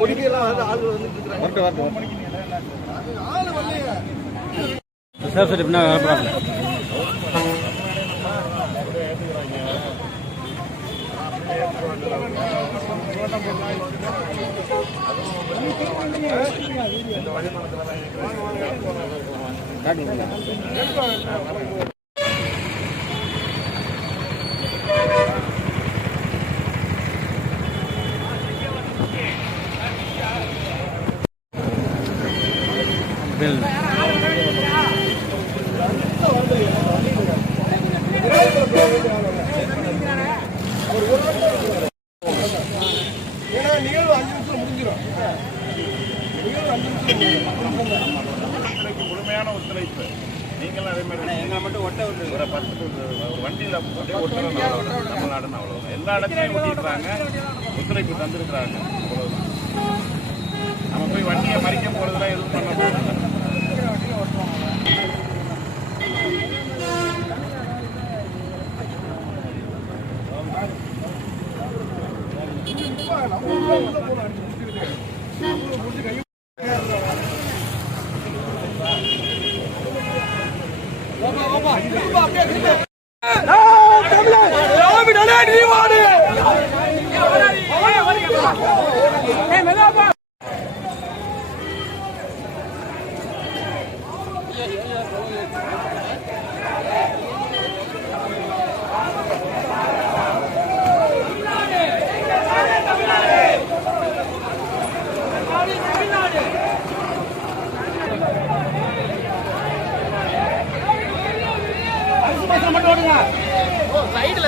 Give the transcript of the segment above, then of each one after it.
முடிக்கலாம் ஆளுகள் வந்துட்டு இருக்காங்க. சார் சரி என்ன bill. முழுமையான ஒத்துழைப்பு நீங்களும் அதே மாதிரி எங்களை மட்டும் ஒட்ட ஒரு 10 ஒரு வண்டியில் ஒட்டுறோம் தமிழ்நாடுன்னு அவ்வளோதான். எல்லா இடத்துலையும் ஒட்டிடுறாங்க, ஒத்துழைப்பு தந்துருக்குறாங்க, அவ்வளோதான். நம்ம போய் வண்டியை மறிக்க போகிறதுலாம் எதுவும் பண்ண போகிறோம்.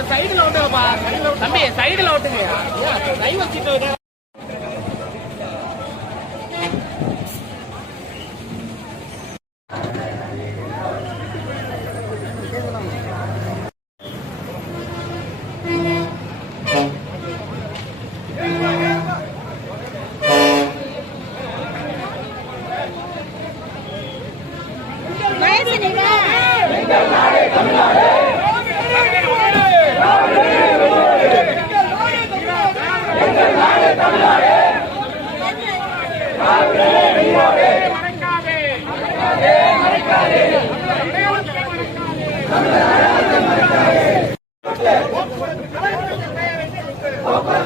சைடுல ஓட்டுங்கப்பா தம்பி, சைடுல ஓட்டுங்க. Driver seat Opa!